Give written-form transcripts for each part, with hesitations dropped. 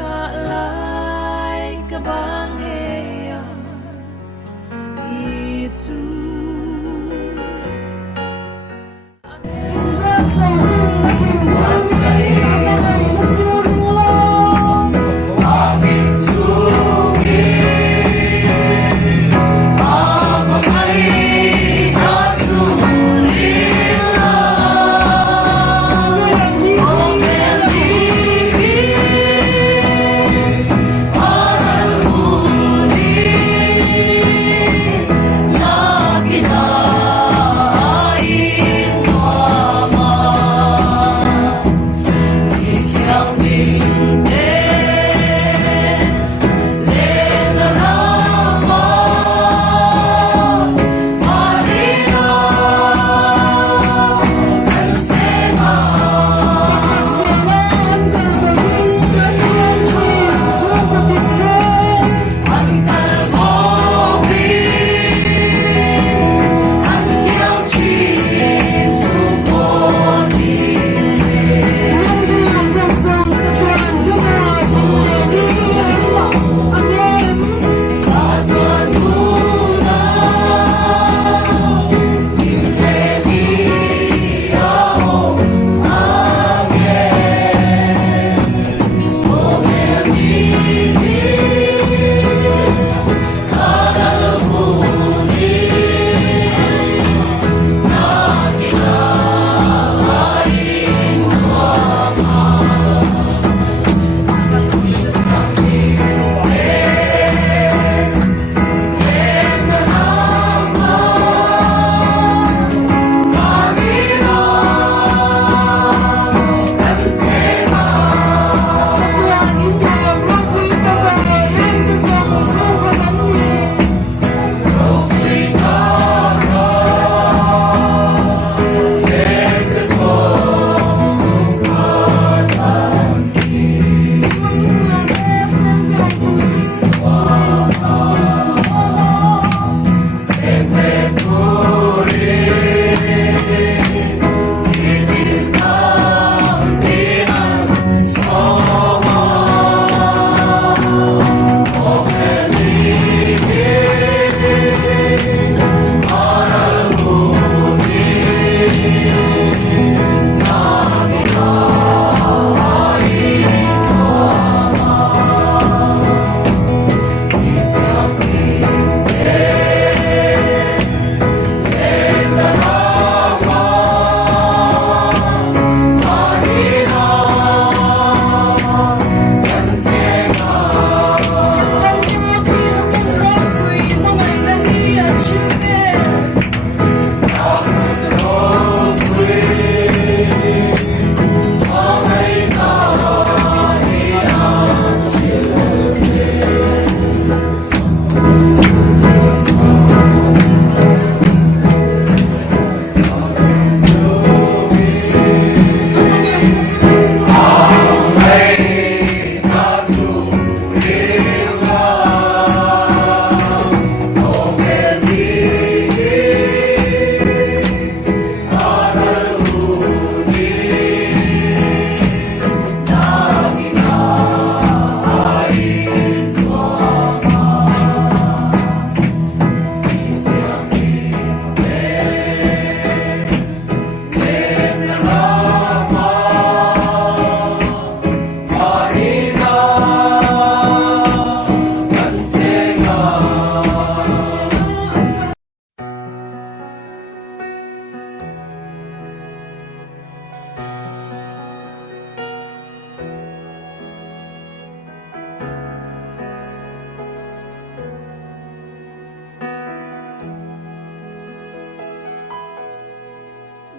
lai ka bang heya Isu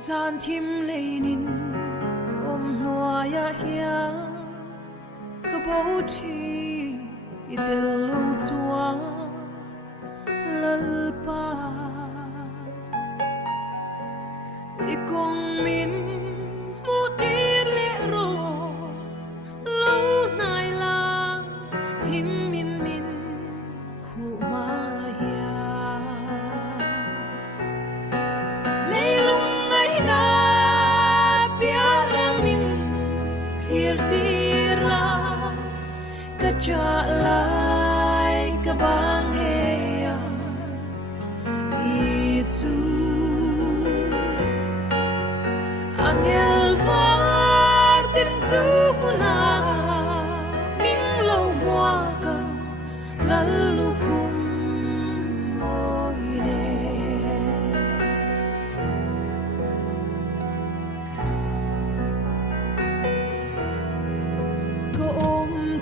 Zan thim leinin noaya hian ka bo chi idel lo chua lalpa ikong min mu tir le ro lo nai la thim min min khu ma hian cha lai ka bang he ya Isu angel var tin chu na min lo bua ka lalu kum oile ko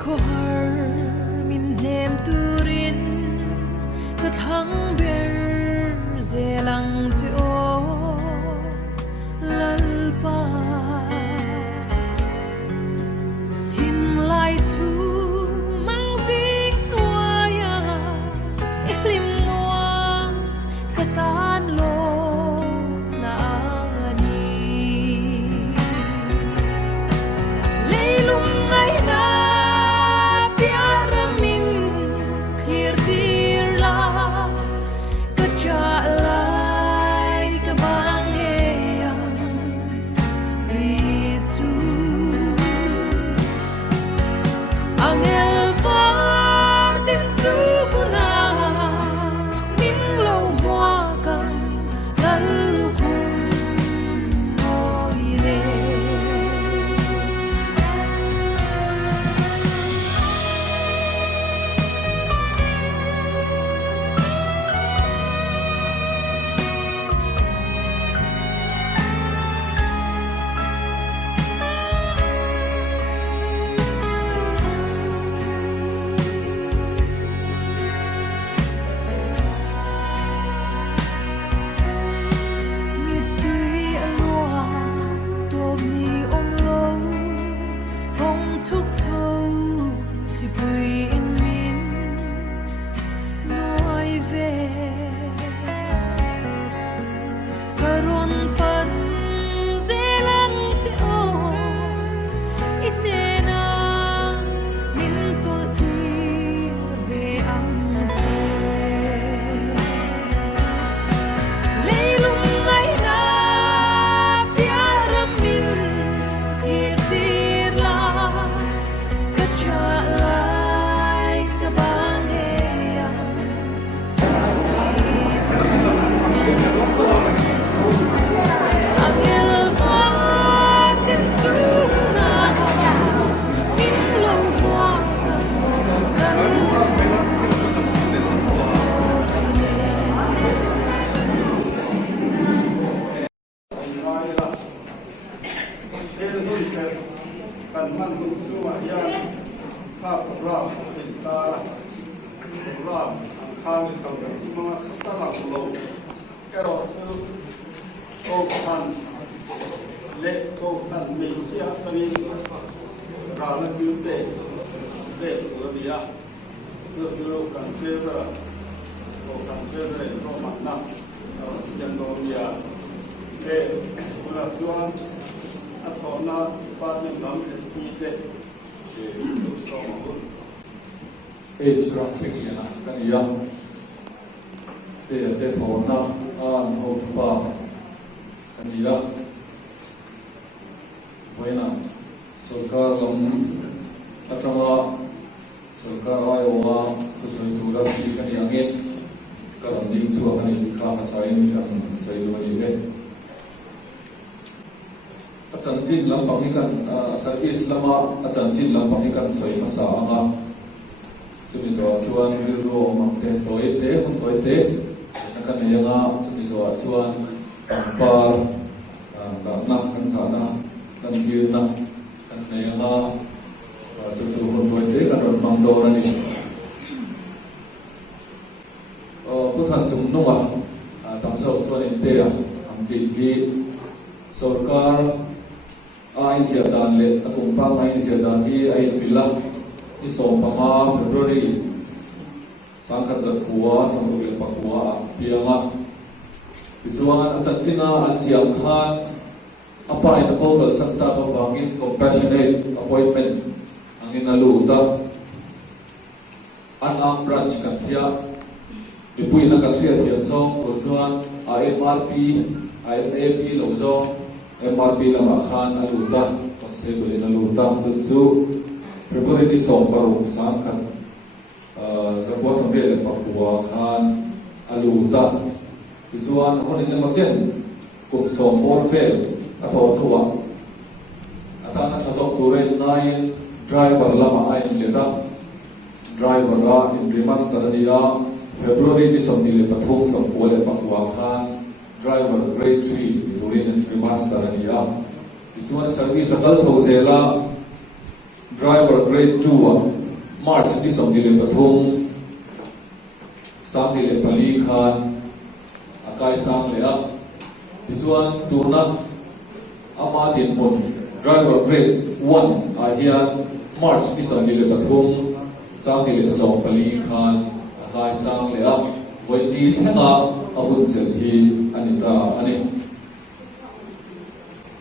ko har min nem turin ka thang ber zelang cho lalpa tin lai chu mang zing noya ilim noam katan lo na ani leilung ngai na piaramin khir tir la ka cha lai ka bang he Isu angel var tin chu na min lo bua ka lalu kum oile Chúc châu thì bùi in min nói về karon pan dễ lăng dễ ô ít nè na min chol tir về ang che leilung ngai na piara min tir tir la cha lai ka bang he ya angel var tin chu na min lo bua ka Hãy subscribe cho kênh Ghiền Mì Gõ Để không bỏ lỡ những video Strong singing na kaniya te thon na an ho pa kaniya boina sarkar lam atama sarkar ayowa kusoi tura ki kaniya nge kalam ding chu kani kha sai ni kan sai lo ni le achanjin lam pangikan service lama achanjin lam pangikan sai masa anga chumi zo chuan ro mang te toy te hon toy te nakan yanga chumi zo chuan par ka na kan sa na kan jir na kan yanga chu hon toy te kan ron mang do ni puthan chum nuwa tam so chuan in te am ti gi sarkar ai sia dan le akum pa mai sia dan hi ai billah Isopama February Sangkazat Kuwa Sambil Pakwa Pianga Bijuan Achanchina Ansiam Khan Apa in the Santa Kavangin Compassionate Appointment Angin Aluta Anam Branch Katia Ipui na Katia Tianzong Tujuan IMRP IMAP Lozong MRP Lama Khan Aluta Constable in Aluta Jutsu February ni som paru sang khat zapo samre le pakua khan aluta tichuan hon in ma chen kum som or fel atho thuwa atana thasok ture nine driver lama ain leta driver ra in rimas tarania February ni som ni le pathung som pole pakua khan driver grade 3 turin in rimas tarania tichuan service akal so zela driver grade 2 March ni som ni le pathung sang ni le pali khan akai sang le a tichuan turna ama din mun driver grade 1 a hian March ni som ni le pathung sang ni le som pali khan akai sang le a voi ni thenga a hun chen hi anita ani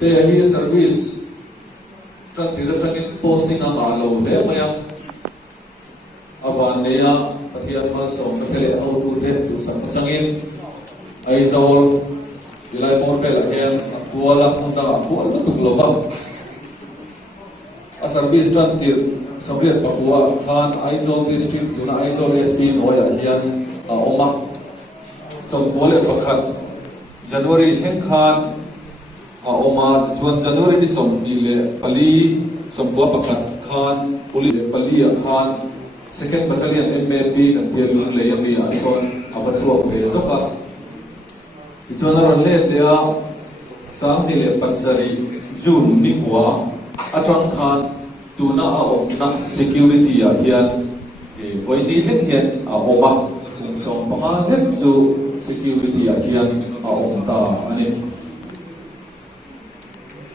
te hi service kan tira takin posting ang alo le maya avan neya pathian ma som tele how to te tu sam changin aizol ilai mon pel hian kuala munda kuala tuklova a service tan tir samriat pakua khan aizol district tuna aizol sp noya hian a oma som kuala pakhat January then khan a oma chuan January ni som ni le pali som bua pakhat khan puli le pali a khan second battalion MAP kan tialun le yami a chon avachua pe zoka chuan ron le dia sam ni le pasari June ni kwa atang khan tuna a na security a hian e voi ni chen hian a oma som panga zet zu security a hian a omta ani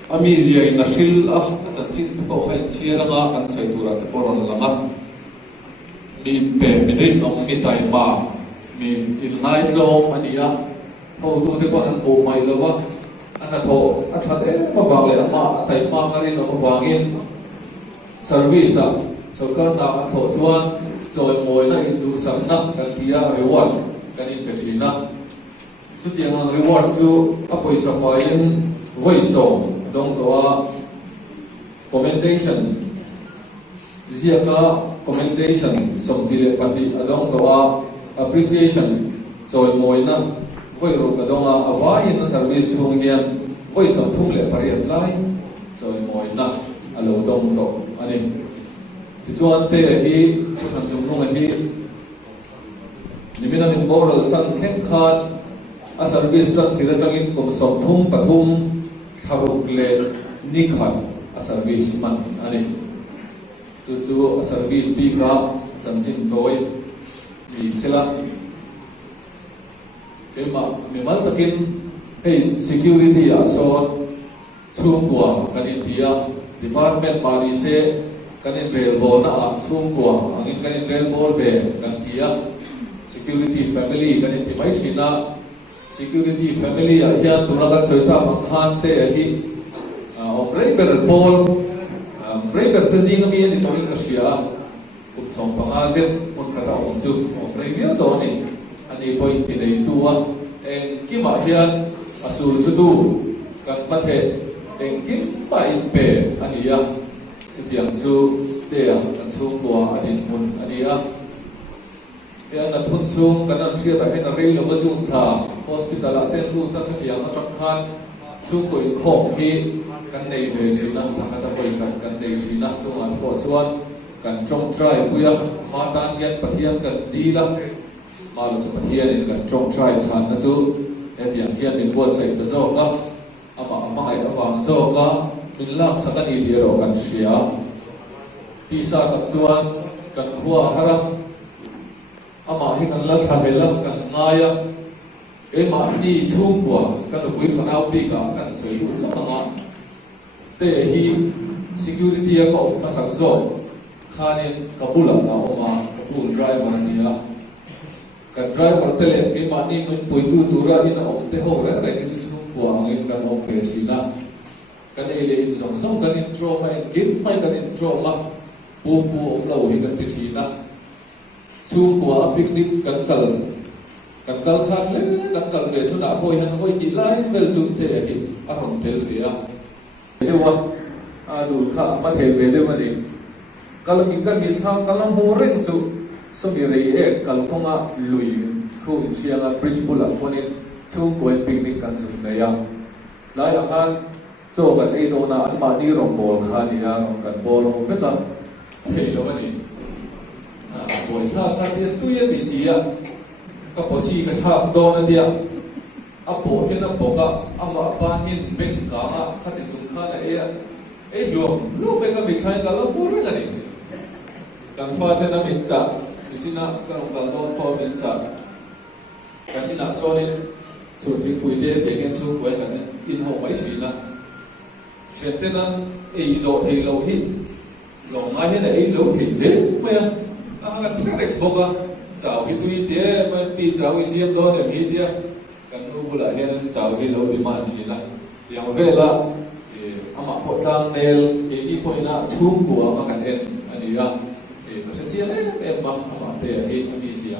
Amizia in a shil chin po khai chiaranga kan saitura te poron lama mi pe minit ong mi tai ma mi in night long ania ho tu te pon po mai lova ana tho a that ma wang le ma tai ma karin lo wangin service a sarkar na tho chuan choi moi na in du sam na kan tia reward kan in petrina chu tiang reward chu a poisa fain voice song dong doa commendation ziaka commendation som dile pati adong doa appreciation choi moina voi ro kadonga avai na service hungian voi som thung le pariat lai choi moina alo dong to ani chuan te hi than chung nong hi nimina min moral san theng khan a service tan thira tangin kom som thum pathum tharuk le nikhan a service man ani chu a service bi ka chanchin toy mi sela kema mi mal takin hey security a so chungwa kan india department mari se kan in rail bo na a chungwa angin kan in rail bo be kan tia security family kan in mai china security family a hian tulakat soita pakhan te hi operator pol operator te zinga mi ni toin ka sia kum som pangazet mun kata om chu operator do ni ani point nei tua en kima hian asul sudu kan mathe en kim pai pe ani ya tiang chu te a kan chu kwa ani mun ani ya ya na thun chung kan an thia ta hen a rei lo wa chung tha hospital aten lu ta sa ya ma tak khan chu ko in khom hi kan nei ve china sa khata koi kan nei china chu an ko chuan kan trong try puya ma tan yan pathian kan dila ma lo chu pathian in kan trong try chan na chu etiang hian min bo sai ta zo ka ama ai awang zo ka min lak sa kan i ro kan sia ti sa tak chuan kan khuwa hara ama hi kan la sa hela kan ngaya ema ni chungwa kan pui fanau ti ka kan sei la ma te hi security ko pasang zo khanin kapula na oma kapul driver ania kan driver tele ema ni mun pui tu tura in om te ho ra ra ki chungwa angin kan om pe thina kan ele in zong zong kan intro mai gim mai kan intro ma pu om lo hi kan ti thina chung của picnic cần khát lên cần về số đạo bồi hành bồi đi lại về chung thế thì ăn hồng thế gì à nếu mà đủ khát mà thể về đây mà đi kalau ikan bisa kalau muring tu semiri kalau punga lui ku siang bridge pula konin chung kuat picnic kan su naya lai akan so kan itu na alma ni rombol kan ya kan bol feta thelo ni boy sa dia tu ya di sia ka posi ka sa do na dia apo hin apo ka ama pa hin ben ka ma khat chung kha na lo be ka bi sai ka lo muring ani kan fa na min cha China kan don po min cha kan ina so ni chu ti pui de de gen chu pui kan in ho mai chi na chen te nan zo thei lo hi lo mai he na zo thei ze ma ya ka trek bo ka chao hi tui te ma pi chao hi siam do ne hi dia kan nu bula he nan chao hi lo bi man chi na yang ve la ama po chang nel ni po ina chung ko ma kan en ani ya ko se sia le ba te he mi sia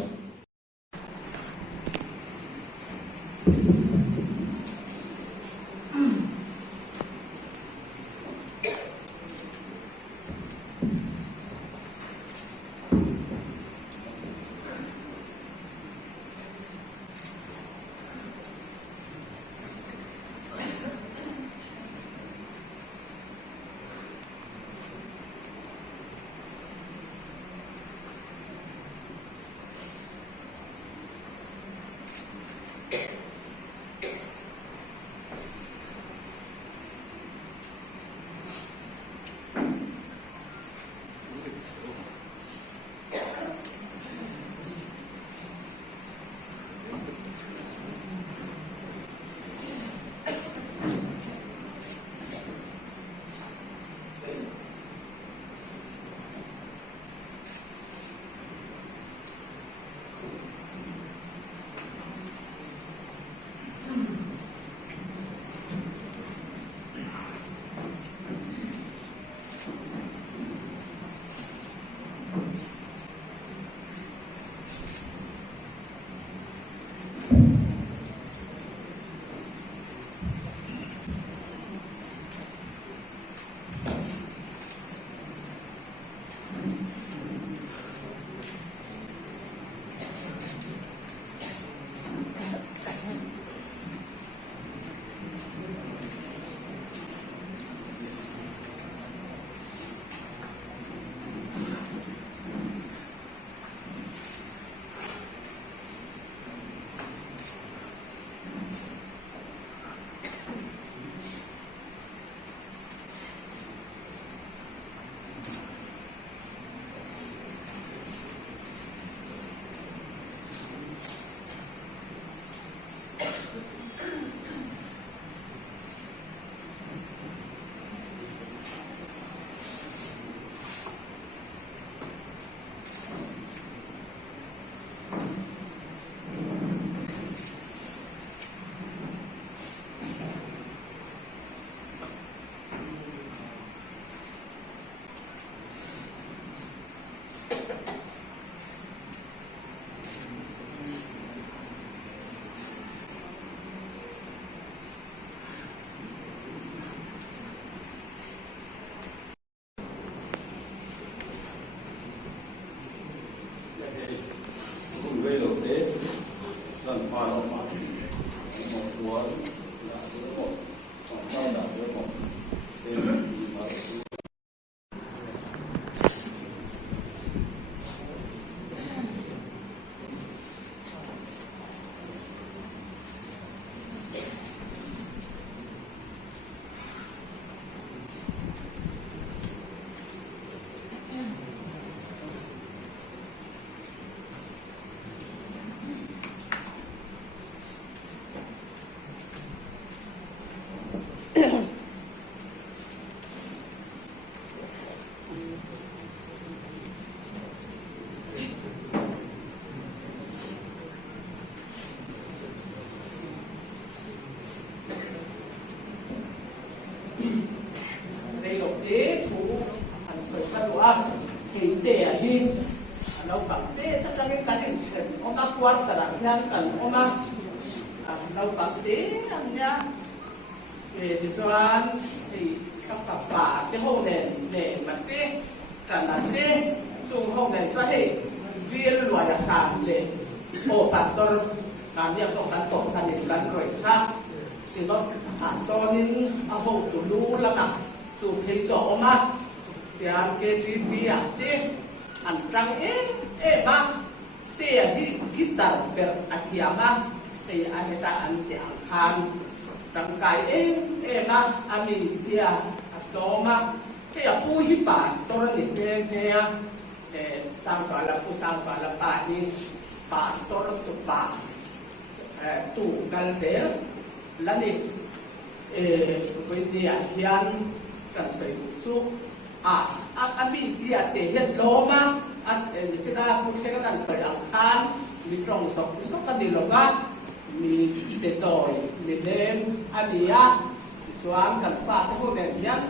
Kuarta kan oma lau pasti namanya di soal kapapa ke ho ne mati trần là thế chung hôm nay cho hệ viên loại hàng lệ ô pastor cảm nhận của cán bộ thành viên cán rồi khác xin lỗi so nên hậu tụ lú lắm à dù thấy rõ mà thì anh kê truy bia thế anh trăng mà thế guitar ber atiama thì anh ta anh sẽ khăn trăng cái mà ami sia đó mà thế phu hi pastor thì thế sang phải là bà đi pastor tu bà tu gal se là đi với địa hiền cái sự su ami sia te hết lo mà anh sẽ ra phụ trách cái sự ăn khan mi trong sọc cái đi lo va mi sẽ soi mi đem anh đi soan kan fa te ho ne yan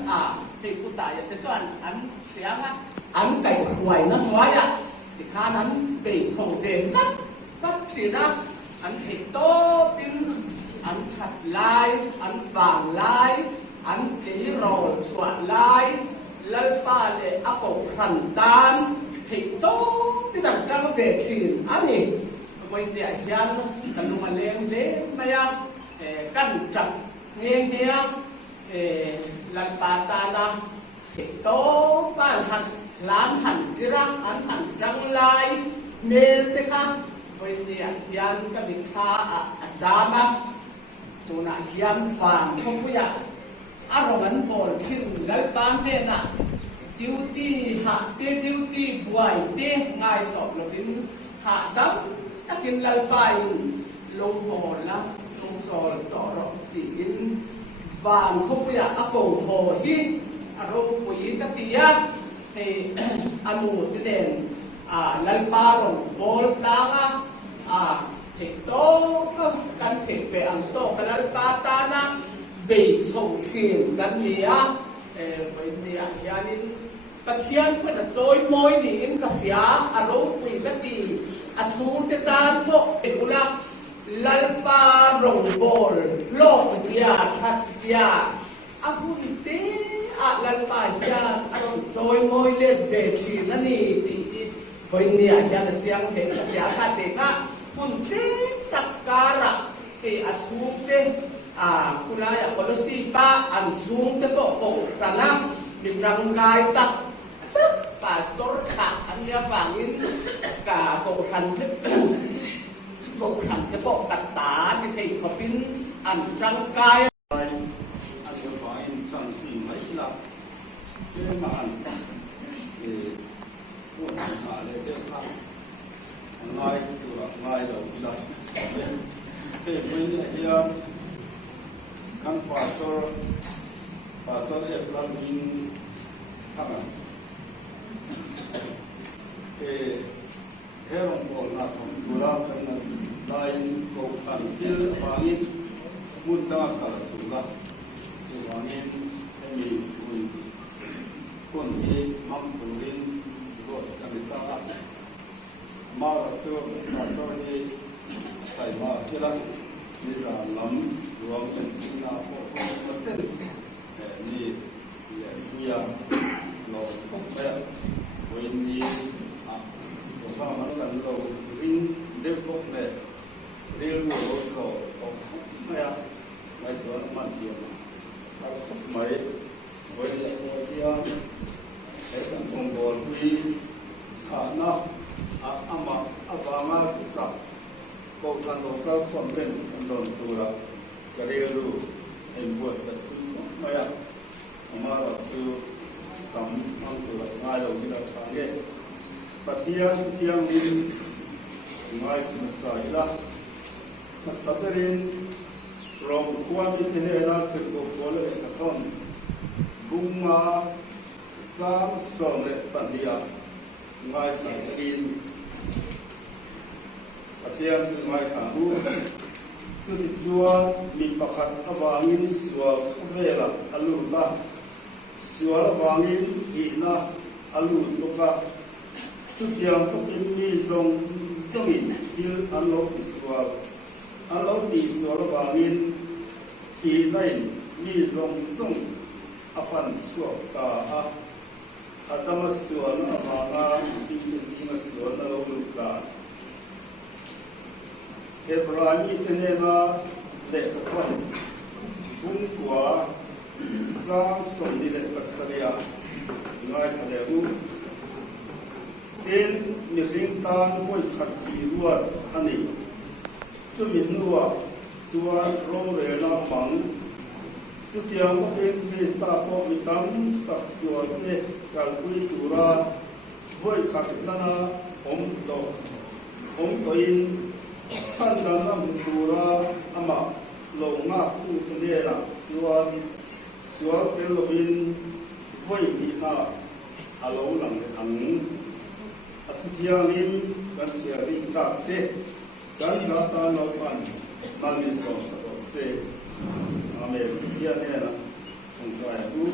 te ku ta ya te chuan an sianga an kai huai na hwaya ti khan an be chong ve phát thì na an he to pin an chat lai an vang lai an ke ro chuan lai lal pa le a ko khan tan he to pin an chang ve thin ani voi dia yan kan lu ma leng de maya kan chak nghe nghe lần bà ta na to ban hẳn làm hẳn sirang an hẳn trăng lai mail te ka với địa hiền cái việc kha zama tu na hiền phản không có ya arogan bol thin lal ban ne na duty ha te duty buai te ngai top lo fin ha dam takin lal pai long ho la long sol to ro ti in vàng không bây giờ cổ hồ hi rồi quý cái tia thì ăn một cái đèn lần ba rồi bol đá thì to căn thì về ăn to cái lần ba ta na bị sầu thiền cái gì với gì nhà nên cái thiên cái là trôi môi thì in cái phía rồi quý cái gì xuống cái ta bộ cái là lalpa rong bol lok sia that sia aku ite lalpa ya arong choi moi le ve thi na ni ti voi ni ya na chiang he ka ya kha te ka hun che takara te achung te kula ya policy pa an sung te bo ko kana ni rang lai tak pastor kha an ya wangin ka ko khan bộ hành cái bộ đặc tả thì thầy có pin ăn trăng cay anh có phải trăng xì mấy là trên màn thì buồn hạ lên tiếp theo ngay từ ngay đầu là thì mình lại căn pastor Efran in thằng thì theo một là không đủ là cần lain ko kan hil wangin mutta kal tunga si wangin emi kun hi mam purin go kamita ma ra so ni tai ma sila ni za lam ruang en na ko ma sen ni ya kuya lo ko ya ko ni ko sa ma kan lo rin de ko ne real world so maya mai to man dia ta mai với lại người kia cái thằng con bò quy khả năng ama avama kita ko kan lokal konten don tura karelu en buat maya amara su tam ang tura ngayo kita pange tiang ni ngai masaila masaberin from kuami tenera ke ko pole katon bunga sam sole pandia ngai in patian ngai khabu chuti chuan mi pakhat awangin sual khvela alula sual awangin ina alu toka chutiang tokin mi zong zongin hil anlo sual alo ti sual awangin ki lain mi zong zong afan suak ta a Adama suan amanga pintusinga suan na luluka. Hebrani tenena lekapan bungkwa za somni lekasaria ngai thaleu in miringtan voi khati ruat ani chumin nuwa suan rore na mang sutiang ko ten ta ko mitam tak suan ne kalpui tura voi khat lana om to in san dana tura ama lo nga ku tene na suan telovin voi ni na alo lang ang athianin kan siari ta te kan ta no pan mali so se amen ya ne na trong sai u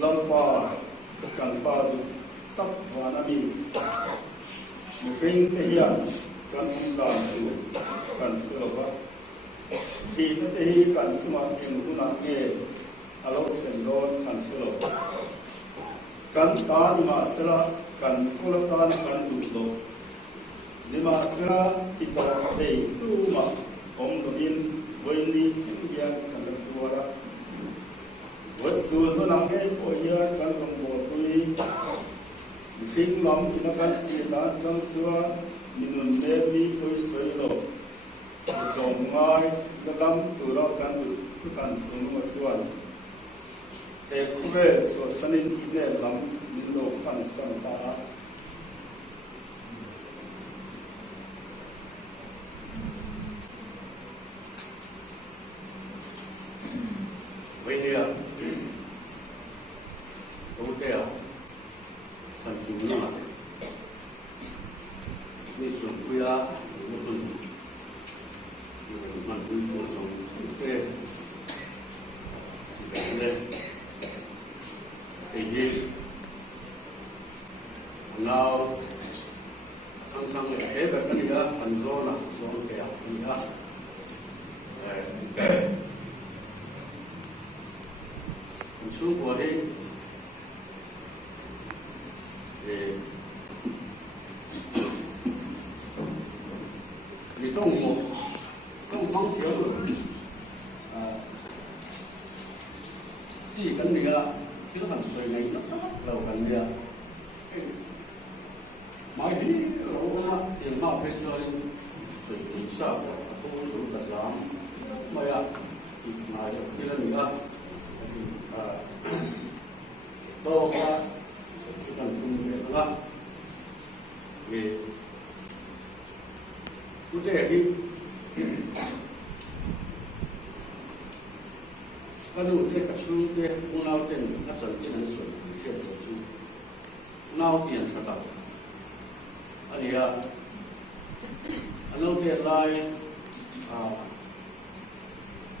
lampa kan pa du tap wa na mi ring te ya kan la tu kan lo ba thì nó thì kan sma ken ku na ke alo sen don kan lo kan ta ma sera kan kulatan kan dulo lima sera kita hei tu ma om do in voini dia kan tuara wat tu no nang ke ko ya kan rong bo tui king lam ina kan ti ta kan chua minun me mi koi sei lo jong ngai ka lam tu ra kan tu kan sung ma chuan e khuve so sanin ine lam min lo kan san ta vậy thì ok à thành phố nó đi xuống quy ra một tuần mình quy một số ok đây thì gì nào sang sang lại hết các cái đó thành phố là số kẹo gì đó xuống qua đi thì trong một không mong thiếu chỉ cần gì là chứ nó thành sợi này nó đầu cần gì mấy đi rồi tiền mau phải cho sợi chính xác không dùng cả giảm mấy à mà chỉ là gì bao qua cần cùng việc là về cụ thể đi các nội thế các số thế cũng nào trên các sản trên hành xử sẽ tổ chức nào tiền sản phẩm anh ấy anh nào tiền lại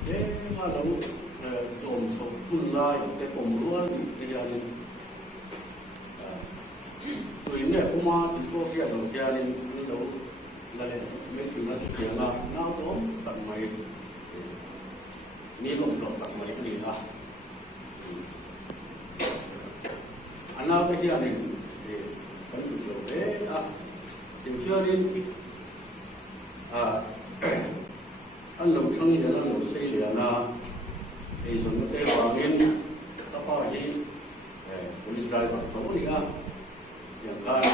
thế mà đâu tôm sốt phun lai cái bông luôn cái gia đình tụi này cũng mà thì có việc đầu gia đình đâu là mấy chuyện nó chuyện là nào đó tận mày ni lông lông tận mày cái gì đó anh nào cái gia đình thì vẫn được thế điều chưa nên anh lồng thân thì anh lồng xây liền là thì dùng cái hoàng nguyên ta có gì của Israel và thống gì cảอย่างการ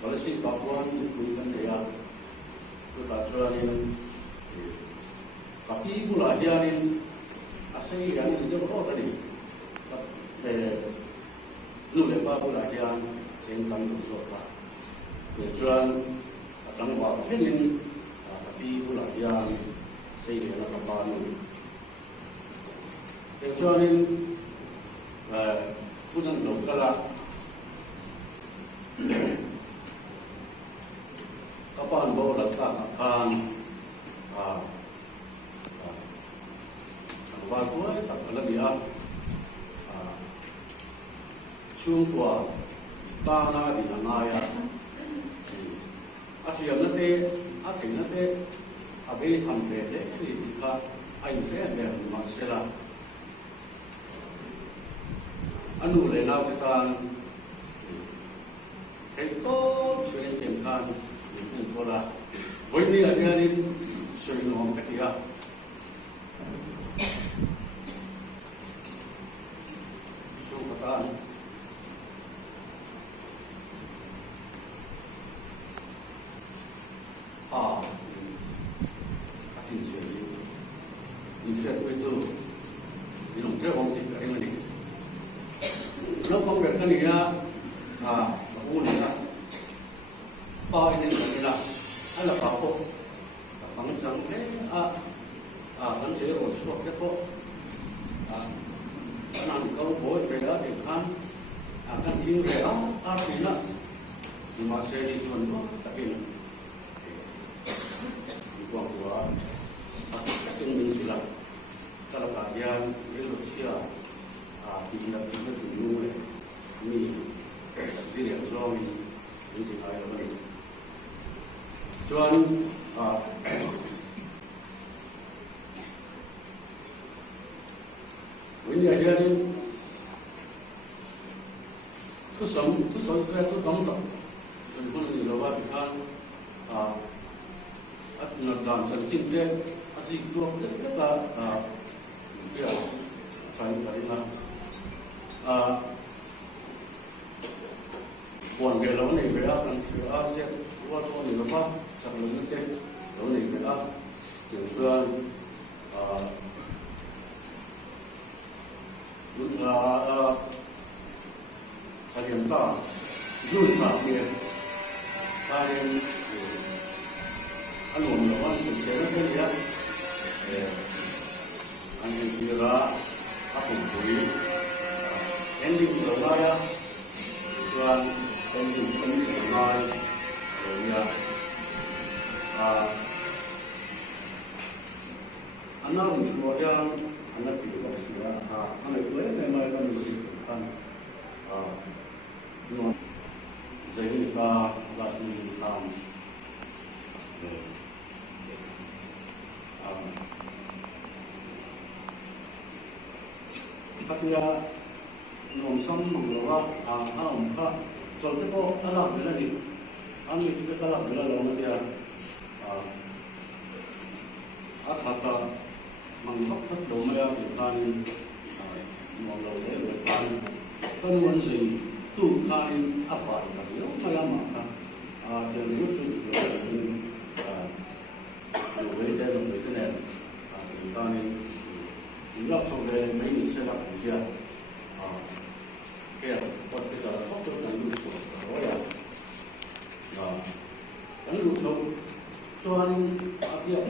Palestine Papuaคุยกันเนี่ยก็ตัดส่วนนี้tapi pula dia ni asal yang dia berapa tadi nu lepas pula dia sentang bersolat kemudian datang waktu ini tapi pula dia saya dia nak kapan kecuali punan lokal kapan bawa letak akan bagus tak lebih cuma tanah di mana ya akhirnya nanti abi sampai deh di dekat air saya masalah anu le nau te tan hei to suen tem kan ni kola hoi ni adianin suen ngom katia so katan atin suen ni set itu ni nong tre hong ti ka ring ni no kong re kan ya un na pa ini na ala pa ko pang sang le kan je ro so ke ko nan ko boy pe da de kan kan king re ti na ni ma se ni son ko tapi ni ko ko tin min sila kalau kalian itu sia tidak bisa tunggu ni diri yang suami ini ayah lagi soal ini aja ni tu sam tu tam tak jadi pun ni lawat kan at nadam santin deh asyik tu kita dia saling saling buồn về lâu này về ăn cần sữa ăn sẽ qua con này nó phát chẳng lớn như thế lâu này về ăn tiểu xuân lúc là thời điểm ta run vào kia ta nên ăn uống nhiều ăn thực tế nó thế gì á ăn những gì là áp dụng quý ending của nó ya dan ending của nó ya anak semua yang anak itu ya anak itu memang kan kan non jadi kita langsung tam Katanya nonson mengelola mereka contoh kok kalah bela ni, kami juga kalah bela lawan dia. Kata menghapus domaya bukan mengelola bukan konvensi tu kan apa dia macam apa dan itu juga beda dengan kan Ingat sobre main saya kerja, kayak waktu kita foto dan lucu, ya, dan lucu, soal dia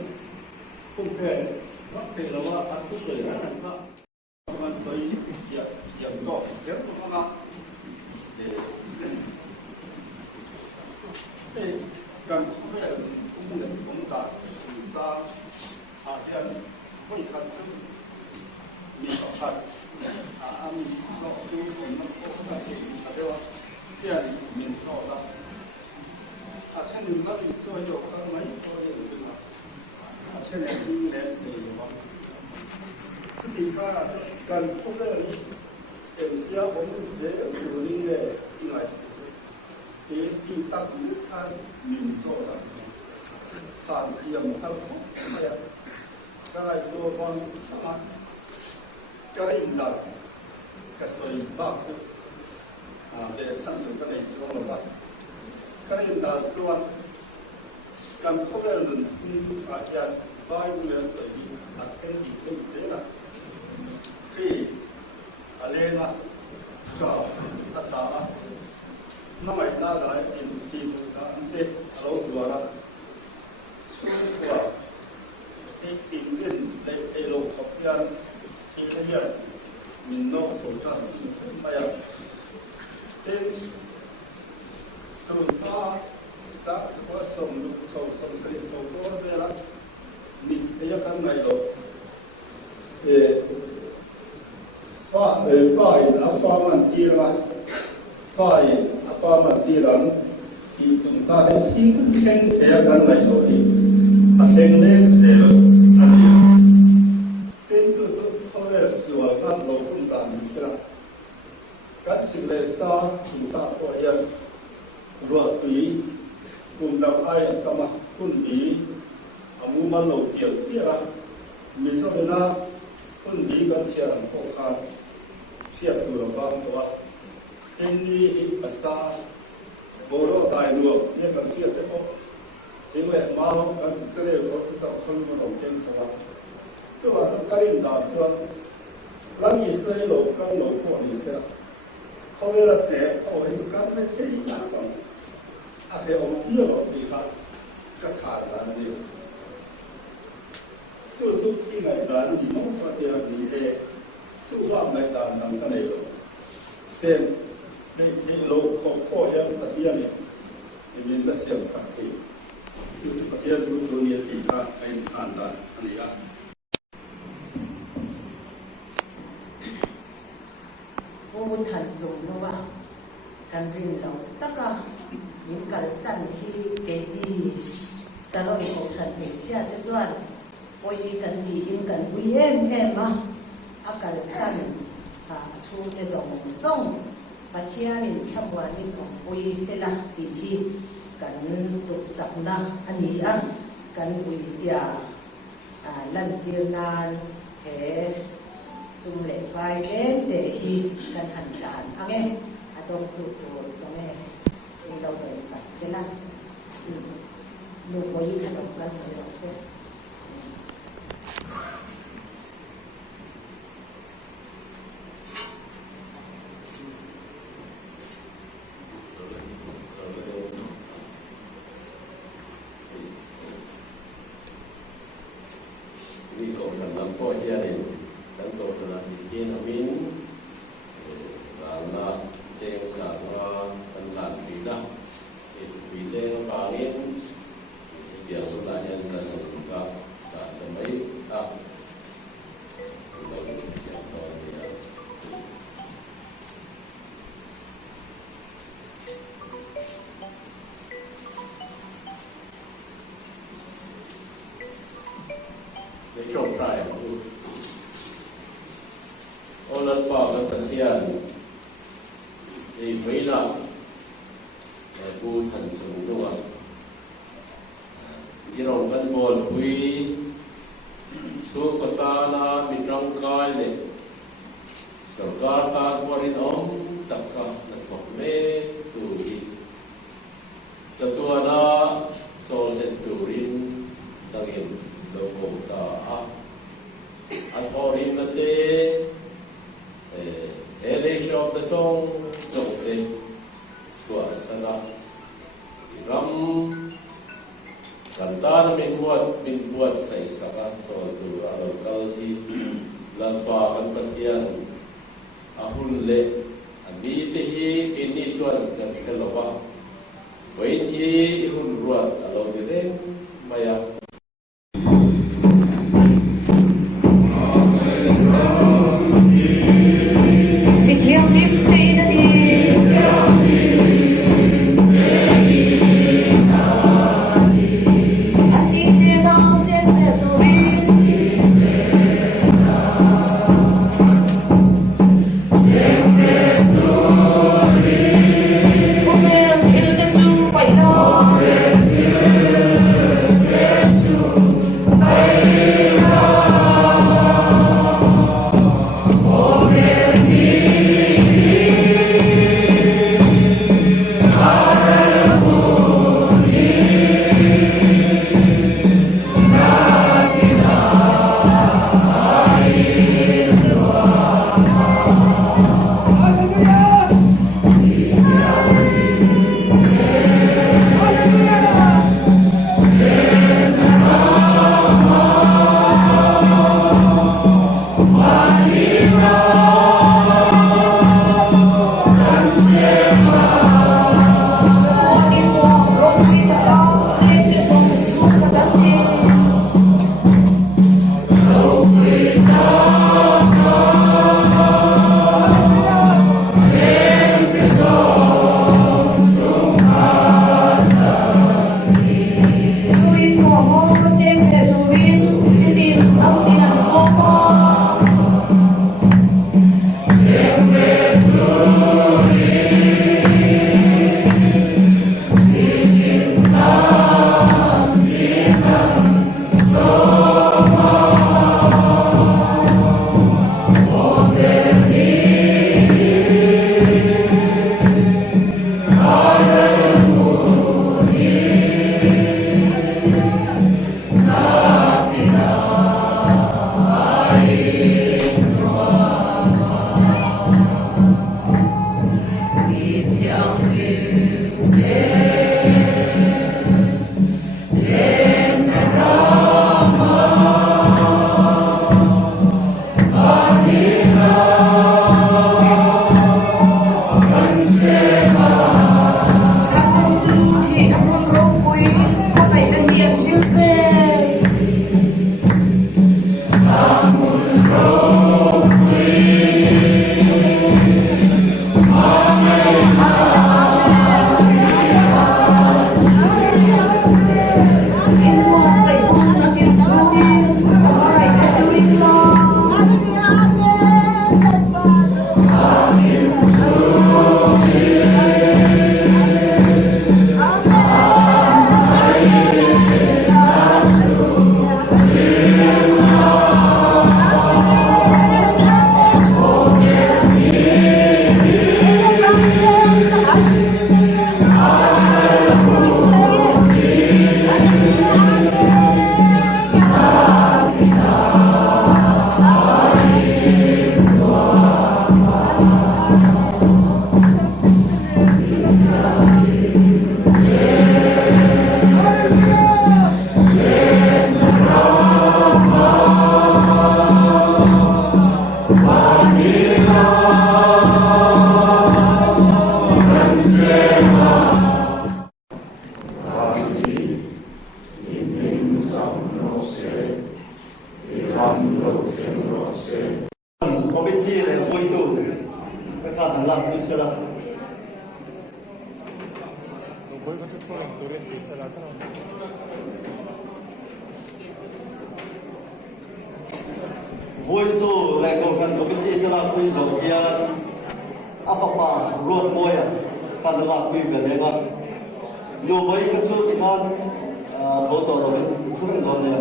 compare, waktu lawan aku sudah nampak. Dengan saya yang dok, yang mana, kan compare, kemudian komentar, susah, hadiah, pun kanมีสองพันมีสองดูคนมันโอ้ได้เดี๋ยวเที่ยนี่มีสองละเช่นนั้นมีส่วนโยกก็ไม่ก็เยอะเลยนะเช่นนี้เล่นดีอยู่บ้างสติการพบเรื่องนี้เป็นเรื่องผมเสียอยู่นี่เลยยังไงที่ตั้งสิทธิ์มีสองละสารเทียมทั้งหมดไม่ก็ได้ตัวฟังสมัครKarinda kasoi baksu de chandu kan ei chuang ba Karinda chuan kan khovel nun ya Bible le sei a ken di ken se na fi alena cha ta na mai na da in ti ta ante ro duara su kwa ti tin len le e lo khopyan Kemudian minum sojan saya, terutama saat kosong seri sokor bela ni ia kan naik fai apa mantira fai apa mantiran di jumpa ini kan ia kan naik asing sel ada是我按老公打女士了， sinh lệ sa chúng ta có hiện ruột tùy cùng đào ai tâm kun bí amu man lâu kiểu tia mi so na kun bí gan xiang ko khan xiang tu lo bang to enni hi asa boro dai nu ye kan tia te mo thế lệ mau ăn cái này rồi thì sao không có đồng tiền sao chứ mà cái linh đàn chứ lăng gì xây lầu cao lầu của gì sao không biết là trẻ họ ấy chụp cái thế gì cả còn thì ông phía lầu thì cái sản là gì chứ giúp cái này đàn gì nó có tiền gì hết chứ làm này đàn làm cái này rồi xem cái lầu không có em là thế này thì mình là xem sẵn thìคือประเทศทุกตัวนี้ตีก็เป็นสานดานอันนี้ครับ我们谈中了哇，กันรินเราตะกะยิงกันสั่นที่เกดีสารนของสันเชียจะจวนปอยกันดียิงกันวีเอ็มมาอาการสั่นชูเอซองส่งปัจจัยนี้ชาวบ้านนี่ของปอยเสละตีที่กันตุกสับนะอันนี้กันวิเซียลันเทียนานเหสุมเล็กไฟเล่นเดฮีกันหันการอะไรตรงตัวตรงนี้เราไปสับเสละลูกวัยขนมกันเราเสร็จvì có phần làm coi gia đình đang tổ là bị thiên ở bên và là xem sản và phần làm vì đó vì thế nó vào đến tiền số đại nhân là gặp tại mấy để trồng trại ô lần bỏ cái phần tiền thì mấy lần để phu thần sống đùa đi rồng gần bồn quý su của ta na bị trong cai lệ sở ca ta qua đi ông tất cả là một mê tù đi cho tua na sol lên tù rin đang hiện đâu cũng ta anh họ rin là thế hele shop the song trong thế xóa sana ram kanta mình buat say saka cho tu ra kal hi lan fa kan patian ahun le ani te hi ini tuan kan khalowa với ni hun ruat alo dire maya Hãy subscribe cho kênh Ghiền Mì Gõ để không bỏ lỡ vui tu lại cầu khẩn committee cho là quy rồi kia afapa ruột môi à khăn là quy về đây mà nhiều với cái số thì con thấu tổ rồi chút nữa thôi nè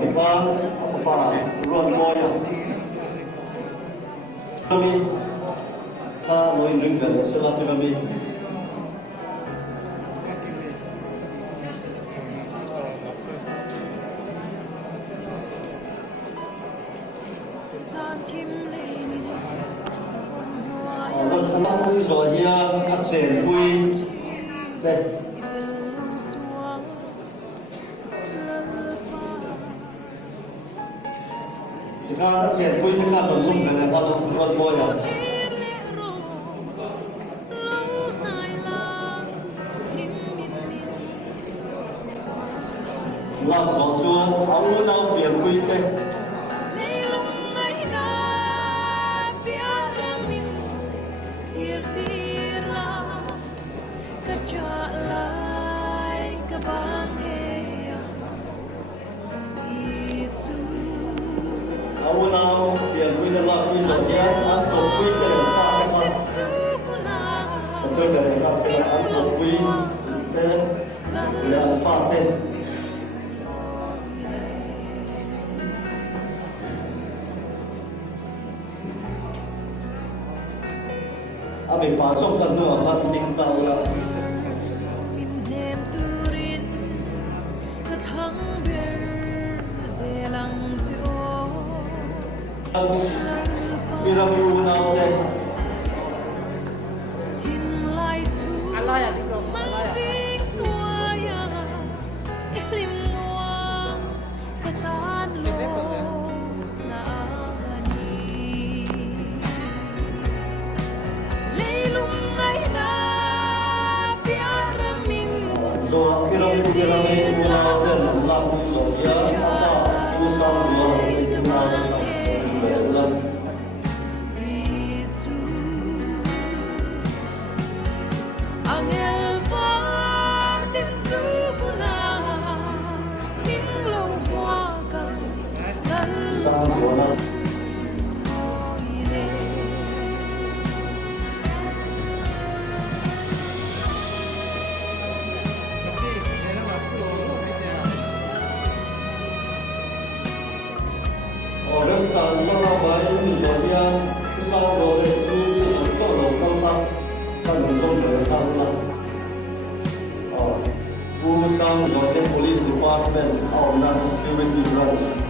thì con afapa ruột môi à kami ta mau induk dan sesuatu kami anak pun soalnya kat sen kui deh jika sen kui jika konsum dengan kalau ruột môi à làm sổ chuông áo nhau tiền quy tê áo nhau tiền quy là làm quy rồi nhé ăn tổ quy tê là pha cái con tôi về đây là sẽ là ăn tổ quy tê là pha tê mình phá xong phần nữa phần định tàu là Piramiu nào đây rồi piramiu nào đây là rồi ya apa usam rồi itu nào là orang sama baik misalnya sau rồi su sản xuất rồi cao thấp ta mình dùng để tăng lên who sounds like the police department or not security drugs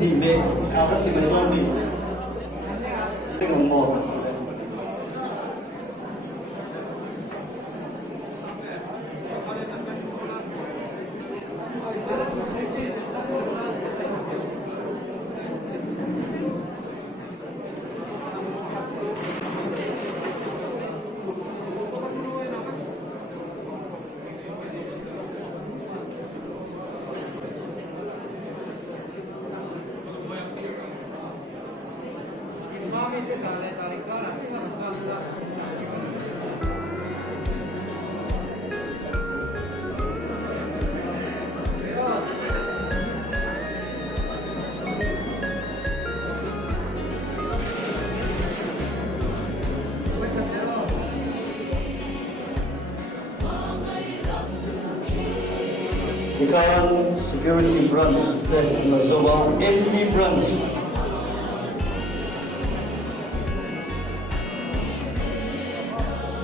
thì về ao đất thì về con mình cái đồng một ikan security branch dan nasawa MT branch.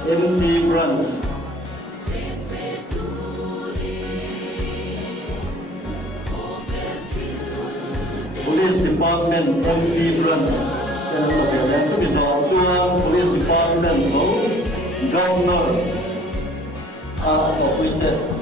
MT branch. Police Department MT branch. Dan yang itu bisa langsung Police Department Governor appointed.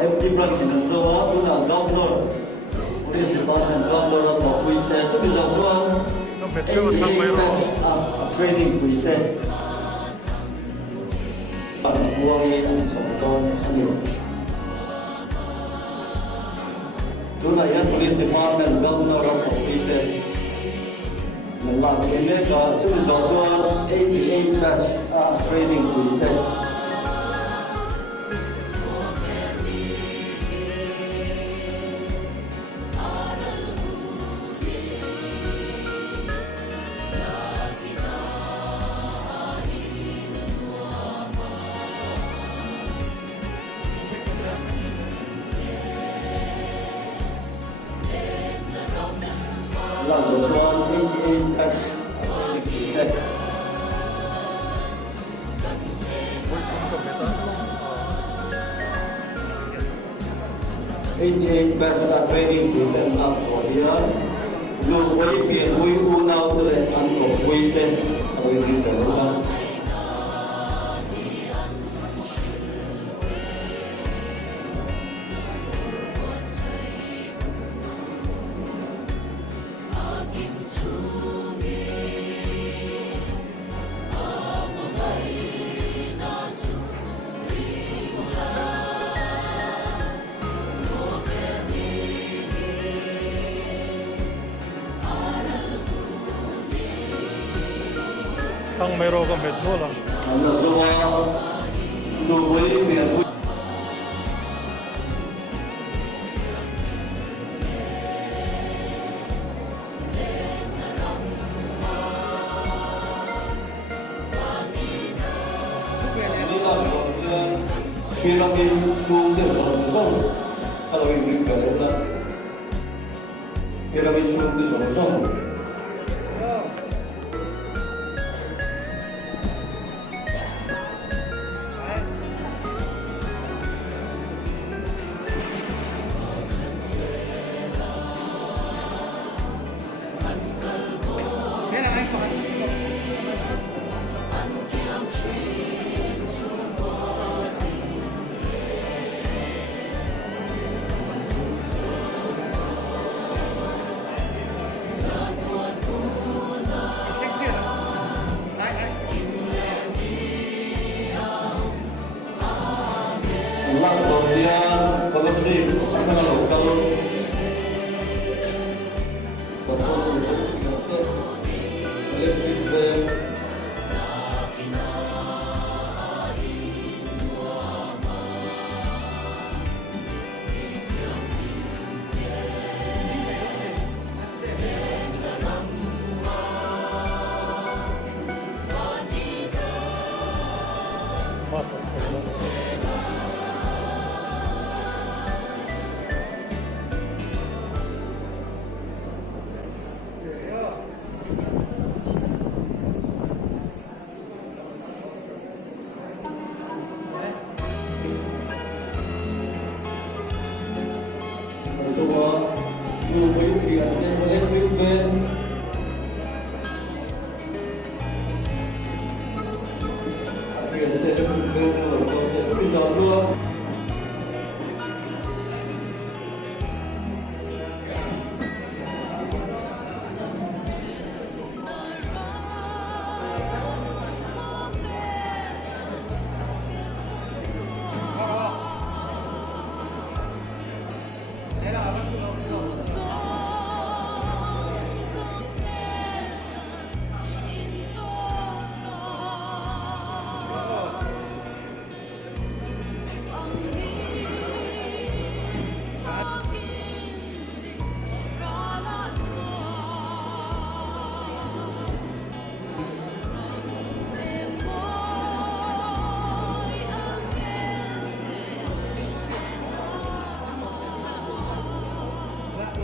MT branch in Sarawak tu nak governor, Police Department governor atau kuite, so bisa suang 88 batch training kuite. Buang ini sokongan sendiri. Tu nak yang Police Department governor atau kuite. Last ini kalau so bisa suang 88 batch training kuite. Langsung soal 88 batch. 88 batch training to them up for here. Lu boleh pian hui unau tu le anto hui ten hui ni terus. 상메로가 메토라 Anda semua lu boleh pian hui. Piramid sungguh sosong kalau ini kerana piramid sungguh sosong. Langsung dia kalau sih kalau semua lu boleh pian electric van. Akhirnya kita bisa suang.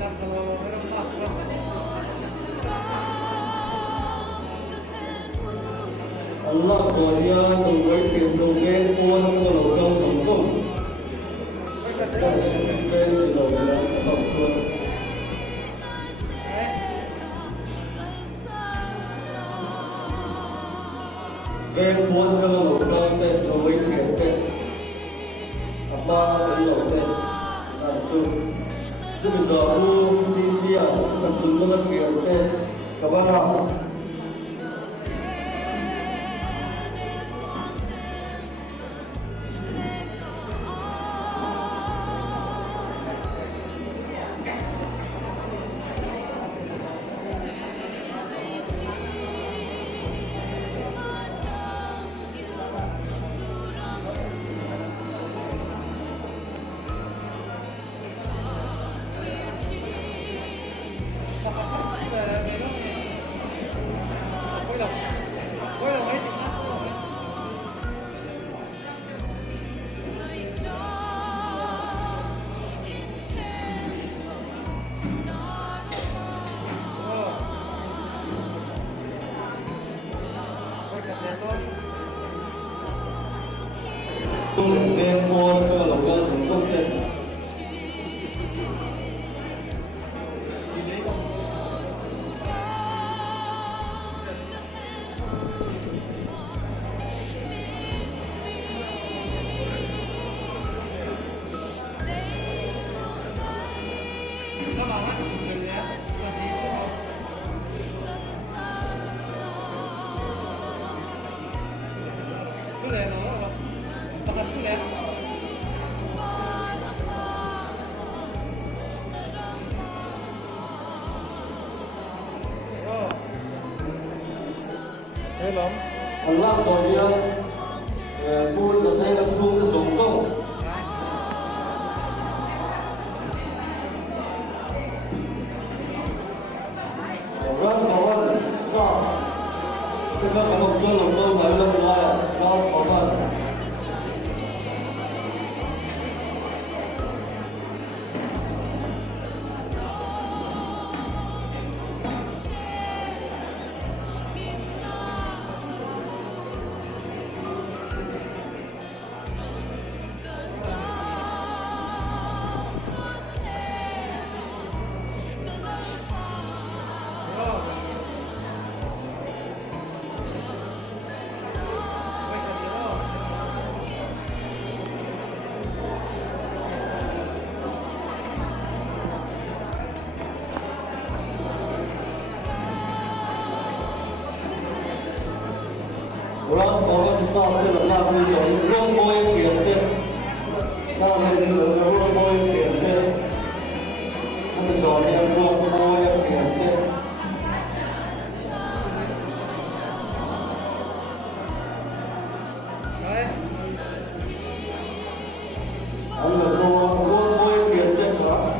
Allah Korea cùng với truyền đồng game quân cho lầu công sống sung bên lầu là phòng chuột bên quân cho lầu công tên đồng với truyền tên ba cái lầu tên làm chung chứ bây giờ u đi xe thằng chúng nó truyền tên các bạn nào game quân cho lầu công sống sung tên Hello. Allah Korea bu giờ đây là xuống cái sống sung rất có ơn sao cái các bạn học sinh lầu công phải lên lại rất có ơn Ras Mohan Star tên là Nam Huy Dũng luôn bôi truyền tên Nam Huy Dũng luôn bôi truyền tên Anh rồi em luôn bôi truyền tên anh là do luôn bôi truyền tên sao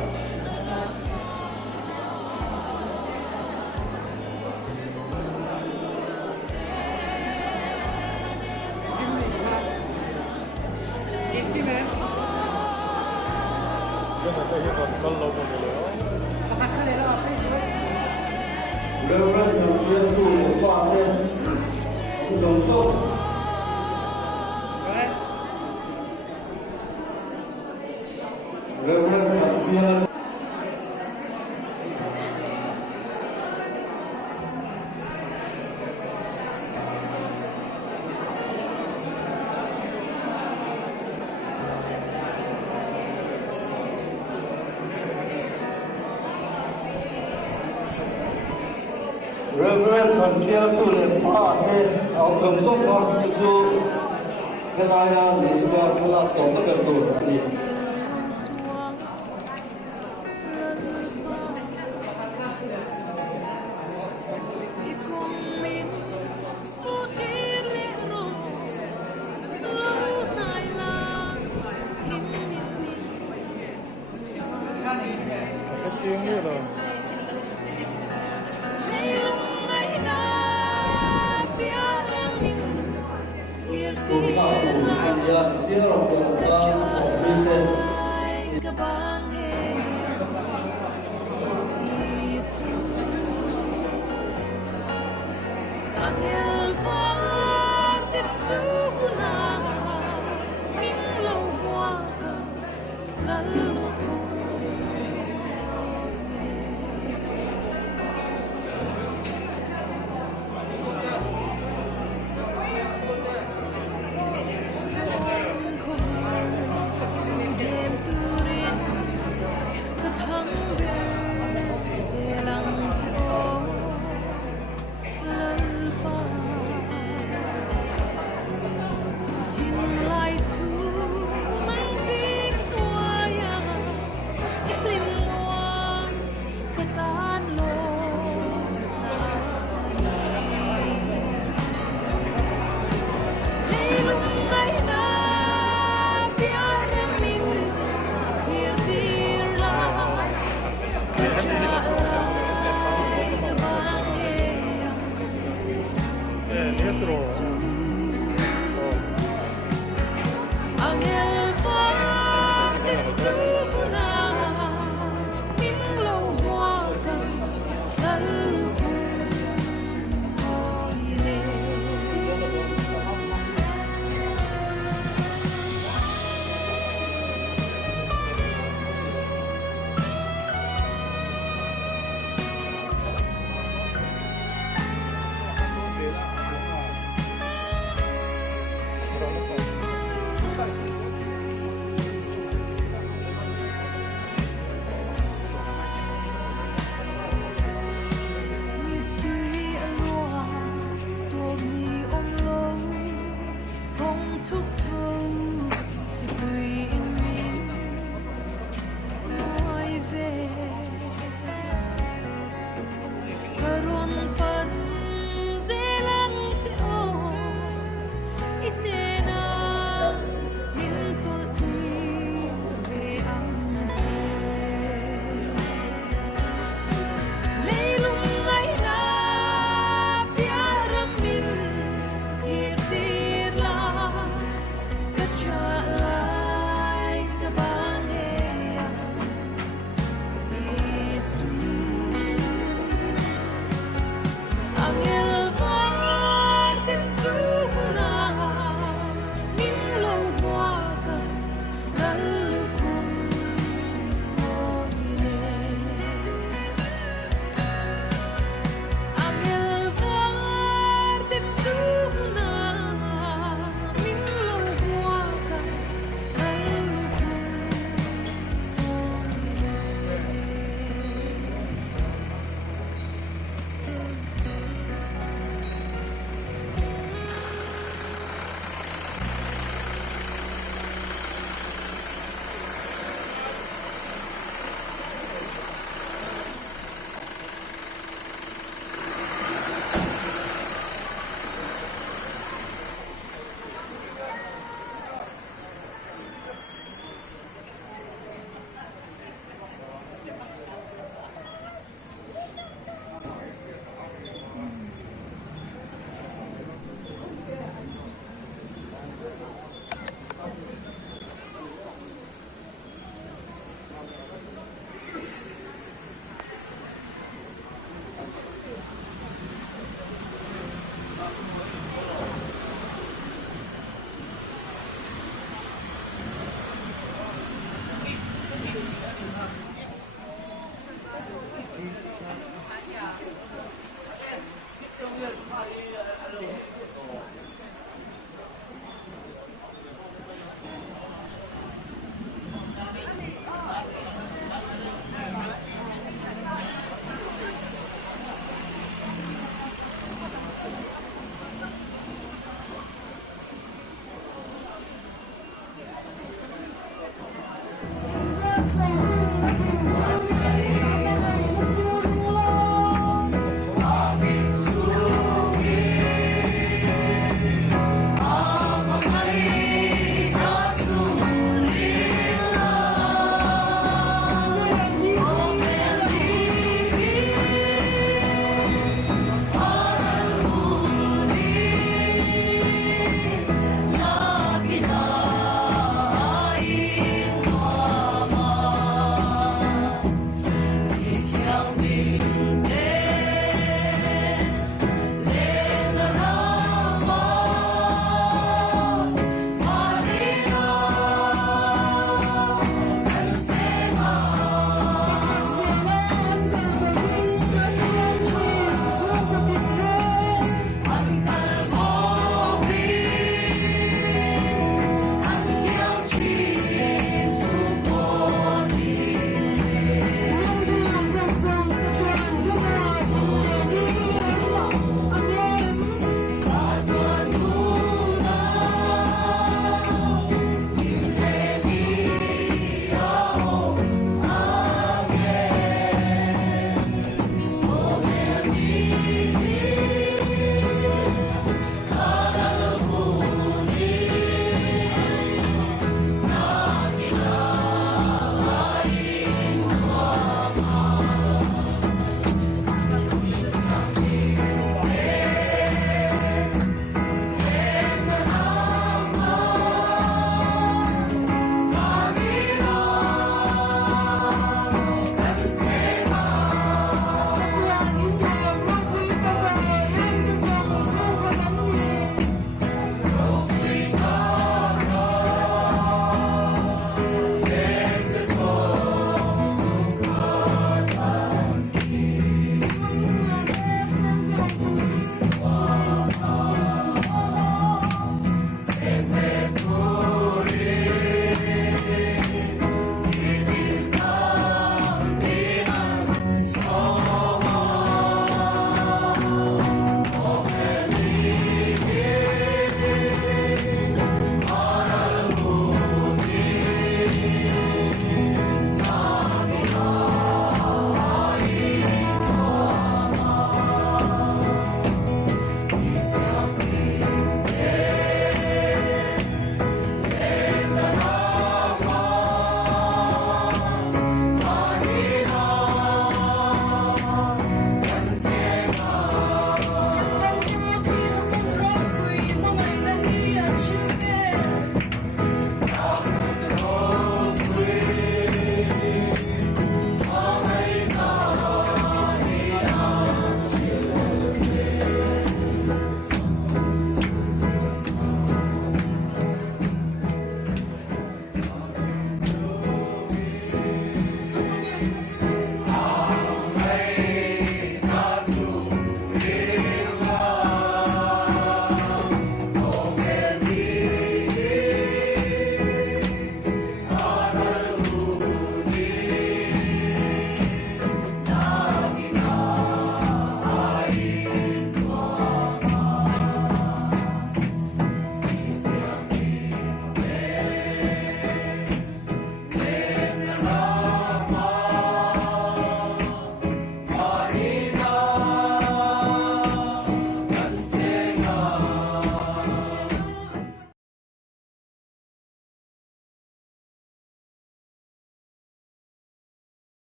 Rêu rêu thằng kia tù một pha tên Ông sống sâu Rêu rêu thằng kia Reverend Pantia tu le fa te au som som ka chu kelaya ni suka kala to ka tu ani tu ka tu ya zero ka ta Kabang hey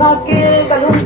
Hakil kalung